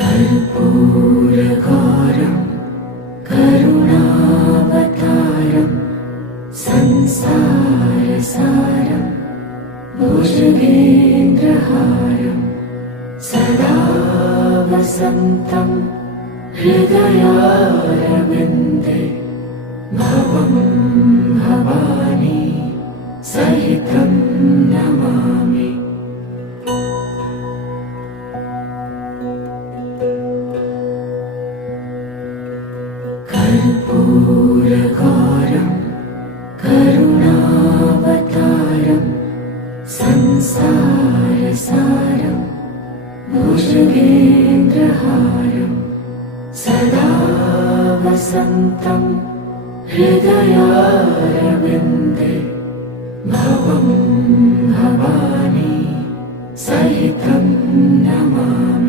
कर्पूरकारं करुणावतारं संसारसारं भुजगेन्द्रहारं सदा वसन्तं हृदयारविन्दे भवं भवानी सहितं नमामि। कर्पूरकारं करुणावतारं संसारसारं भुजगेन्द्रहारं सदा वसन्तं हृदयारविन्दे भवं भवानी सहितं नमामि।